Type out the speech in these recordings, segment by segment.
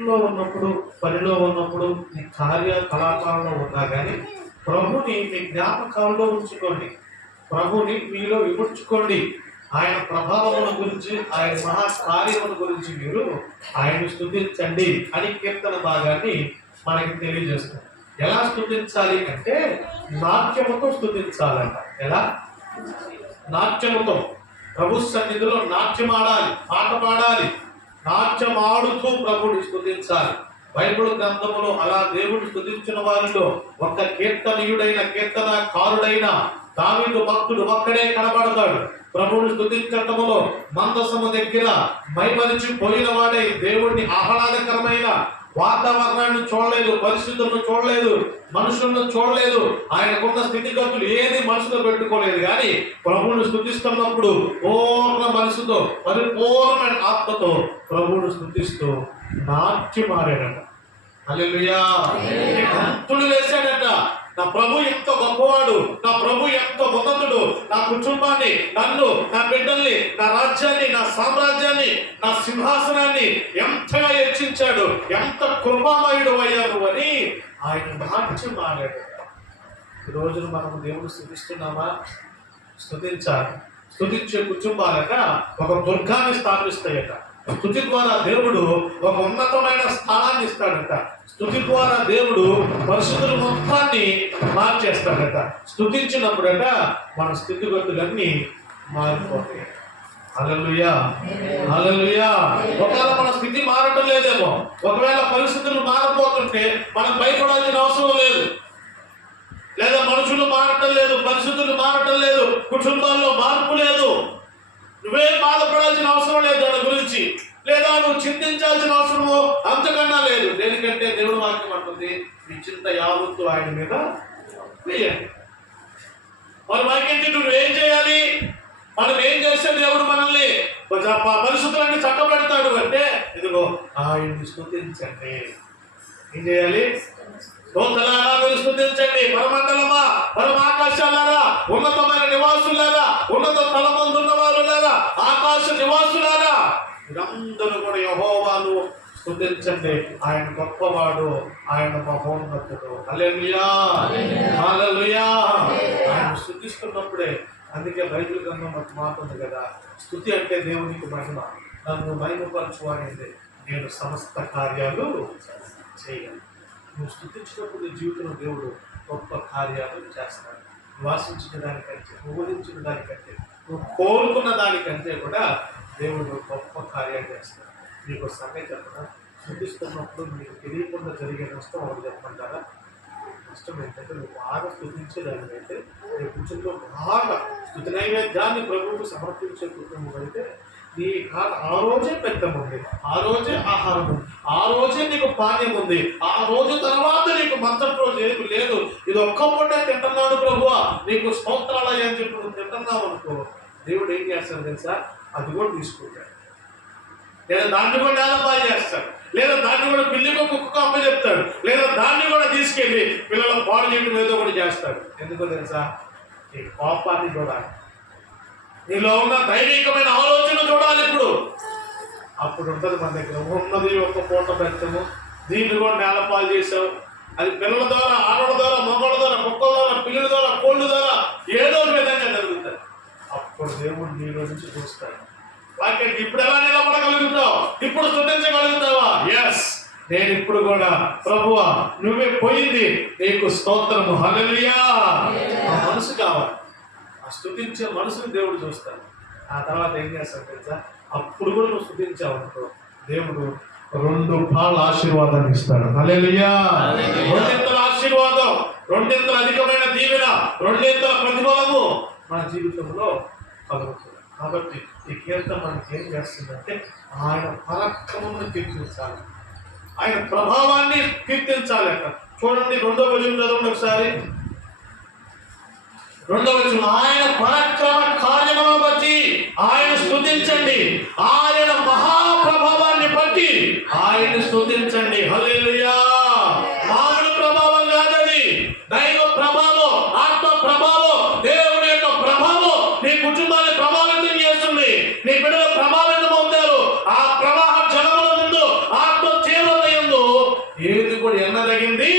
ఇంట్లో ఉన్నప్పుడు పనిలో ఉన్నప్పుడు నీ కార్యకలాపాలలో ఉన్నా కానీ ప్రభుని మీ జ్ఞాపకాల్లో ఉంచుకోండి. ప్రభుని మీలో విమర్చుకోండి. ఆయన ప్రభావముల గురించి ఆయన మహా కార్యముల గురించి మీరు ఆయన స్థుతించండి అని కీర్తన భాగాన్ని మనకి తెలియజేస్తుంది. ఎలా స్థుతించాలి అంటే నాట్యముతో స్థుతించాలంట. ఎలా? నాట్యముతో. ప్రభు సన్నిధిలో నాట్యం ఆడాలి పాట పాడాలి. నాట్యం ఆడుతూ ప్రభుని స్థుతించాలి బైబిల్ గ్రంథములో అలా దేవుడు స్థుతించిన వారిలో ఒక కీర్తనీయుడైన కీర్తనకారుడైన దావీదు భక్తుడు ఒక్కడే కనబడతాడు. ప్రభువుని స్థుతించటములో మందసము దగ్గర మైమరిచి పోయిన వాడే దేవుడిని ఆహ్లాదకరమైన వాతావరణాన్ని చూడలేదు పరిస్థితులను చూడలేదు మనుషులను చూడలేదు. ఆయనకున్న స్థితిగతులు ఏది మనసులో పెట్టుకోలేదు. కానీ ప్రభువుని స్థుతిస్తున్నప్పుడు పూర్ణ మనసుతో పరిపూర్ణమైన ఆత్మతో ప్రభువుని స్థుతిస్తూ నాట్యం మారాడట. హల్లెలూయా. గంతులు వేశాడట. నా ప్రభు ఎంత గొప్పవాడు నా ప్రభు ఎంత ఉన్నతుడు. నా కుటుంబాన్ని నన్ను నా బిడ్డల్ని నా రాజ్యాన్ని నా సామ్రాజ్యాన్ని నా సింహాసనాన్ని ఎంతగా హెచ్చించాడు ఎంత కృపామయుడు అయ్యాడు అని ఆయన నాట్యం ఆడాడు ఈ రోజున మనం దేవుడు స్థుతిస్తున్నామా? స్థుతించాలి. స్థుతించే కుటుంబాలక ఒక దుర్గాన్ని స్థాపిస్తాయట. స్థుతి ద్వారా దేవుడు ఒక ఉన్నతమైన స్థానాన్ని ఇస్తాడట. స్థుతి ద్వారా దేవుడు పరిశుద్ధుల మొత్తాన్ని మార్చేస్తాడట. స్థుతించినప్పుడట మన స్థితిగతులన్నీ మారిపోతాయి. అలలుయా అలలుయా ఒకవేళ మన స్థితి మారటం లేదేమో ఒకవేళ పరిస్థితులు మారపోతుంటే మనం భయపడాల్సిన అవసరం లేదు. లేదా మనుషులు మారటం లేదు పరిస్థితులు మారటం లేదు కుటుంబాల్లో మార్పు లేదు. నువ్వేం బాధపడాల్సిన అవసరం లేదు దాని గురించి. లేదా నువ్వు చింతించాల్సిన అవసరము అంతకన్నా లేదు. దేనికంటే దేవుడు వాక్యం అంటుంది నీ చింత యావత్తు ఆయన మీద వేయండి. మరి మనకేంటి నువ్వు ఏం చేయాలి? మనం ఏం చేస్తే దేవుడు మనల్ని కొంచెం చక్కబెడతాడు అంటే ఇదిగో ఆయన్ని స్థుతించండి ఏం చేయాలి? స్తోత్రాలా స్థుతించండి పరమండలమా? పరమాక ఆకాశాలారా ఉన్నతమైన నివాసులారా? ఉన్నత స్థలమందున్న వారులారా ఆకాశ నివాసులారా? మీరందరూ కూడా యహోవాను స్థుతించండి ఆయన గొప్పవాడు ఆయన మహోన్నతుడు. హల్లెలూయా. హల్లెలూయా. ఆయన స్థుతిస్తున్నప్పుడే అందుకే బైబిల్ గ్రంథం ఒక మాట ఉంది కదా స్థుతి అంటే దేవునికి మహిమ. నన్ను మహిమపరచు అనేది నేను సమస్త కార్యాలు చేయాలి నువ్వు స్థుతించినప్పుడు నీ జీవితంలో దేవుడు గొప్ప కార్యాలు చేస్తాడు. నివాసించిన దానికంటే నువ్వు ఊహించిన దానికంటే నువ్వు కోరుకున్న దానికంటే కూడా దేవుడు గొప్ప కార్యాలు చేస్తాడు. నీకు సంగతి చెప్పడం స్థుతిస్తున్నప్పుడు నీకు తెలియకుండా జరిగే నష్టం ఒకటి చెప్పమంటారా? నష్టం ఏంటంటే నువ్వు బాగా స్థుతించేదాన్ని అయితే నీ కుటుంబం బాగా స్థుతి నైవేద్యాన్ని ప్రభువుకు సమర్పించే కుటుంబం అయితే నీ ఆ రోజే పెద్దం ఉంది ఆ రోజే ఆహారం ఉంది ఆ రోజే నీకు పానీయం ఉంది ఆ రోజు తర్వాత నీకు మంచం రోజు ఏమి లేదు. ఇది ఒక్క పూట తింటున్నాడు ప్రభువా. నీకు స్తోత్రాలయ్య అని చెప్పి నువ్వు తింటున్నావు అనుకో. దేవుడు ఏం చేస్తాడు తెలుసా? అది కూడా తీసుకుంటాడు. లేదా దాన్ని కూడా నేలపాలు చేస్తాడు. లేదా దాన్ని కూడా పిల్లికో కుక్కకు అమ్మ చెప్తాడు. లేదా దాన్ని కూడా తీసుకెళ్ళి పిల్లల పాడు చేయడం ఏదో ఒకటి చేస్తాడు. ఎందుకో తెలుసా? నీ కోపాన్ని చూడాలి. నీలో ఉన్న దైవికమైన ఆలోచన చూడాలి ఇప్పుడు. అప్పుడు ఉంటుంది మన దగ్గర ఉన్నది ఒక పూట పెట్టము దీన్ని కూడా నేలపాలు చేసావు అది పిల్లల ద్వారా ఆడల ద్వారా మగవాళ్ళ ద్వారా కుక్కల ద్వారా పిల్లల ద్వారా కోళ్ళ ద్వారా ఏదో విధంగా జరుగుతుంది అప్పుడు దేవుడు నీలో నుంచి చూస్తాడు. వాక్యం ఇప్పుడు ఎలా నిలబడగలుగుతావు? ఇప్పుడు స్థుతించగలుగుతావా ఎస్ నేను ఇప్పుడు కూడా ప్రభువా నువ్వే పోయింది. నీకు స్తోత్రము. హలలియా మనసు కావాలి. స్థుతించే మనసుని దేవుడు చూస్తాడు. ఆ తర్వాత ఏం చేస్తాడు తెలుసా? అప్పుడు కూడా నువ్వు స్థుతించావు దేవుడు రెండు పాల ఆశీర్వాదాన్ని ఇస్తాడు. హల్లెలూయా. రెండింతల ఆశీర్వాదం రెండింతల అధికమైన దీవెన రెండింతల ప్రతిఫలము మన జీవితంలో కలుగుతుంది. కాబట్టి ఈ కీర్తన మనకి ఏం చేస్తుందంటే ఆయన పరాక్రమం కీర్తించాలి. ఆయన ప్రభావాన్ని కీర్తించాలట చూడండి రెండో భజన చదవండి ఒకసారి. రెండవది ఆయన పరాక్రమ కార్యములను బట్టి ఆయన స్థుతించండి ఆయన మహాప్రభావాన్ని బట్టి ఆయన స్థుతించండి హల్లెలూయా. మామూలు ప్రభావం కాదది. దైవ ప్రభావం ఆత్మ ప్రభావం దేవుని యొక్క ప్రభావం నీ కుటుంబాన్ని ప్రభావితం చేస్తుంది నీ బిడ్డలు ప్రభావితం అవుతారు ఆ ప్రవాహ జలముల ముందు ఆత్మ తీవ్రత దేవుడు ఎన్నదగింది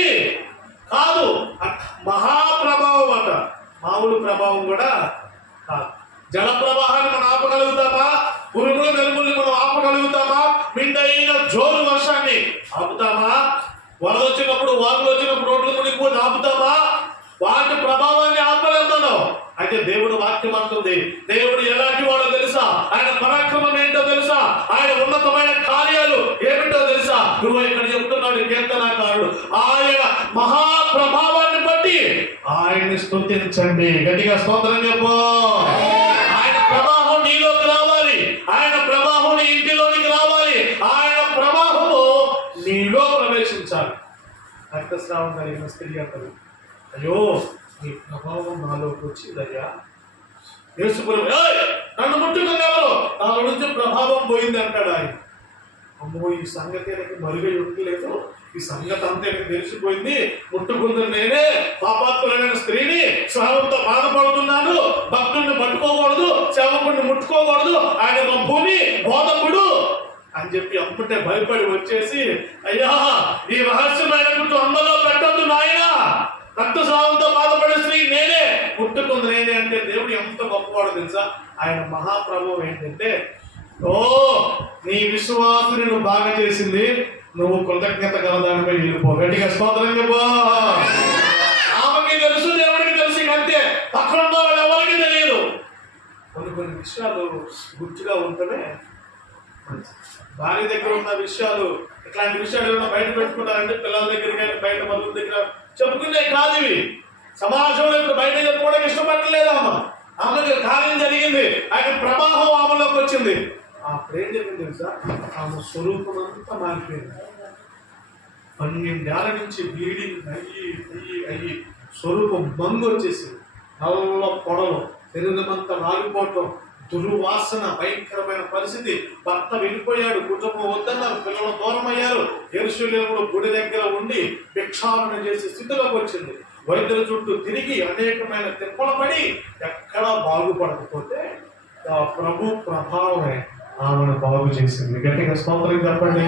కాదు అ- మహాప్రభావం అట మామూలు ప్రభావం కూడా కాదు జల ప్రవాహాన్ని మనం ఆపగలుగుతామా? ఉరుముల వెలుముల్ని మనం ఆపగలుగుతామా? మిండైన జోరు వర్షాన్ని ఆపుతామా? వరద వచ్చినప్పుడు వాగులు వచ్చినప్పుడు రోడ్లు మునిగిపోతే ఆపుతామా? వాటి ప్రభావాన్ని ఆపలేం మనం అయితే దేవుడు వాక్యం అంటుంది. దేవుడు ఎలాంటి వాడో తెలుసా? ఆయన పరాక్రమం ఏంటో తెలుసా? ఆయన ఉన్నతమైన కార్యాలు ఏమిటో తెలుసా? నువ్వు ఇక్కడ చెప్తున్నాడు కీర్తనాకారుడు. ఆయన మహాప్రభావాన్ని బట్టి ఆయన్ని స్తుతించండి. గట్టిగా స్తోత్రం చెప్పు. ఆయన ప్రవాహం నీ ఇంటిలోనికి రావాలి. ఆయన ప్రవాహము నీలో ప్రవేశించాలి. రక్తస్రావం కలిగిన స్త్రీ అంటారు. అయ్యో నీ ప్రభావం నాలోకి వచ్చిందయ్యా. యేసుపురం నన్ను ముట్టుకుంది నా నుంచి ప్రభావం పోయింది అంటాడు ఆయన. అమ్మో ఈ సంగతి నాకు మరుగై ఉండలేదు ఈ సంగతి అంతే తెలిసిపోయింది. ముట్టుకుంటున్న నేనే పాపాత్ములైన స్త్రీని స్రావంతో బాధపడుతున్నాను. భక్తుడిని పట్టుకోకూడదు సేవకుడిని ముట్టుకోకూడదు. ఆయన మా భూమి బోధకుడు అని చెప్పి అప్పుడే భయపడి వచ్చేసి అయ్యా ఈ రహస్యమైన గుట్టు అందరూ పెట్టద్దు నాయనా. రక్తస్రావంతో బాధపడే స్త్రీ నేనే పుట్టుకుంది నేనే అంటే దేవుడు ఎంత గొప్పవాడు తెలుసా? ఆయన మహాప్రభువు ఏంటంటే ఓ నీ విశ్వాసుని నువ్వు బాగా చేసింది. నువ్వు కృతజ్ఞత గల దానిపై నిలిపో. గట్టిగా స్తోత్రం చెప్పా. ఆమెకి తెలుసు దేవుడికి తెలుసు అంతే పక్కన ఎవరికి తెలియదు. కొన్ని కొన్ని విషయాలు గుర్తుగా ఉంటేనే భార్య దగ్గర ఉన్న విషయాలు ఇట్లాంటి విషయాలు ఏమైనా బయట పెట్టుకుంటారంటే పిల్లల దగ్గర కానీ బయట మనుషుల దగ్గర చెప్పుకునే కాదు ఇవి. సమాజంలో ఇప్పుడు బయట చెప్పుకోవడానికి ఇష్టపడలేదు అమ్మ ఆమె. కార్యం జరిగింది. ఆయన ప్రవాహం ఆమెలోకి వచ్చింది. ఆ ప్రేమ జరిగింది తెలుసా? ఆమె స్వరూపం అంతా మారిపోయింది. పన్నెండేళ్ళ నుంచి బ్లీడింగ్ అయ్యి అయ్యి అయ్యి స్వరూపం బంగు వచ్చేసింది. నల్ల పొడవు శరీరమంతా రాలిపోవటం దుర్వాసన భయంకరమైన పరిస్థితి. భర్త వెళ్ళిపోయాడు కుటుంబం వద్దన్నారు పిల్లలు దూరం అయ్యారు ఎరుశల్యంలో గుడి దగ్గర ఉండి భిక్షాటన చేసే స్థితిలోకి వచ్చింది. వైద్యుల చుట్టూ తిరిగి అనేకమైన తిప్పలు పడి ఎక్కడా బాగుపడకపోతే ఆ ప్రభు ప్రభావమే. ఆమెను బాగు చేసింది. గట్టిగా స్తోత్రం చెప్పండి.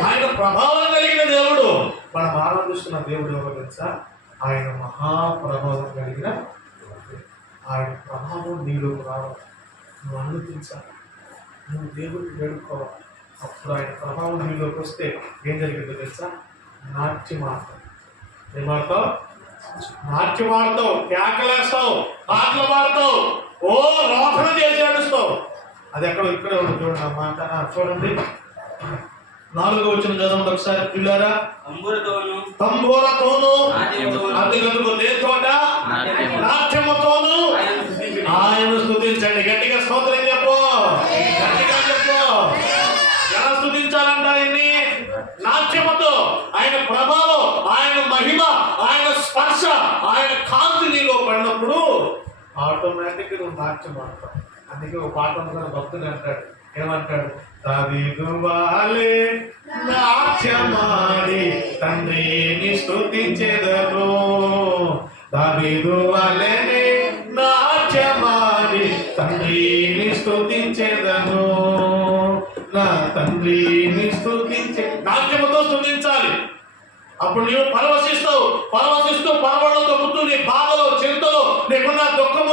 ఆయన ప్రభావం కలిగిన దేవుడు. మనం ఆనందిస్తున్న దేవుడు ఎవరు తెలుసా? ఆయన మహాప్రభావం కలిగిన ఆయన ప్రభావం నీళ్ళు రావాలి. నువ్వు అనుమతించాలి నువ్వు దేవుడికి వేడుకోవాలి. అప్పుడు ఆయన ప్రభావం నీలోకి వస్తే ఏం జరిగిందో తెలుసా? నాట్యమాడతావు. ఏమాడతావు నాట్యమాడతావు. కేకలేస్తావు. పాటలు పాడతావు. ఓ రోపణ చేసి ఏడుస్తావు అది ఎక్కడ ఇక్కడే ఉంది చూడండి ఆ మాట చూడండి. నాలుగో వచ్చిన చదవండి ఒకసారి పిల్లారా? తంబూరతోను నాట్యముతోను అందుకందుకు. నాట్యముతోను. ఆయన స్తుతించండి గట్టిగా స్తోత్రం చెప్పు. గట్టిగా చెప్పు. ఎలా స్తుతించాలంట ఆయన్ని? నాట్యముతో. ఆయన ప్రభావం ఆయన మహిమ ఆయన స్పర్శ ఆయన కాంతి నీలో పడినప్పుడు ఆటోమేటిక్ నువ్వు నాట్యం ఆడతావు అందుకే ఒక పాట అనుకున్న భక్తుడు అంటాడు. ఏమంటాడు? దావీదు వాలే నాట్యమాడి తండ్రిని స్తుతించెదరు దావీదు వాలే నాట్యమాడి తండ్రిని స్తుతించెదను నా తండ్రిని స్తుతించే నాట్యముతో స్థుతించాలి. అప్పుడు నీవు పరవశిస్తావు. పరవశిస్తూ పరవళ్ళు పుట్టు నీ బాధలో చింతలో నీ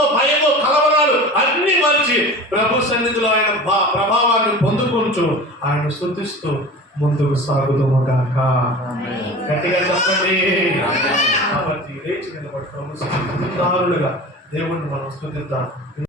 భయము కలవరాలు అన్ని మరిచి ప్రభు సన్నిధిలో ఆయన ప్రభావాన్ని పొందుకుంటూ ఆయన స్థుతిస్తూ ముందుకు సాగుదుము గాక. గట్టిగా చెప్పండి. కాబట్టి లేచి నిలబడి దేవుణ్ణి మనం స్థుతిద్దాం